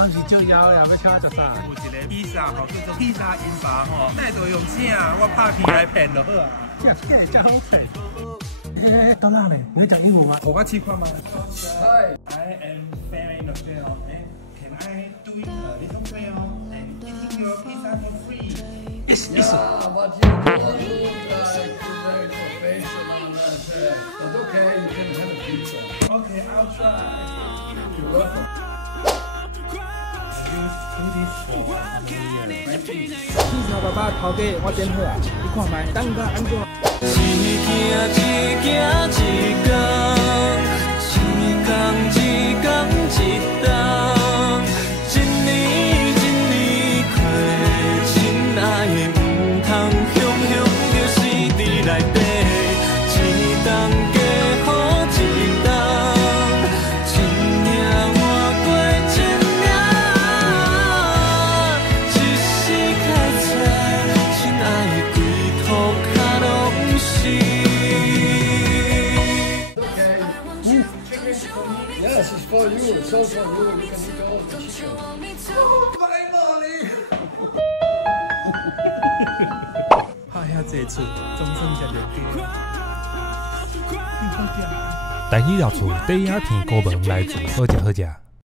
啊是照腰呀，要请我食啥？有一个披萨吼，叫做披萨银巴吼，那就用请我拍片来骗就好啊。这假真好骗。当然嘞，你会讲英文吗？我试看嘛。Hi, I am fan of you. Can I do it a little favor and eating your pizza for free? Yes, Yeah, yes. but you don't look like you're very professional on that. But okay, you can have a pizza. Okay, I'll try. You're welcome. Pizza 爸爸头家，我点好啊，你看卖，等下安怎？一行一行一天，一天一天一天，一年一年过，亲爱的，唔通雄雄着死伫内底，一冬加好一冬，一年换过一年，一时开采，亲爱的，规土脚拢是。 Yes, it's for you. It's all for you. You can eat all the chicken. 拍遐济厝，总算食着鸡。台语聊厝第一片古文来自好食好食。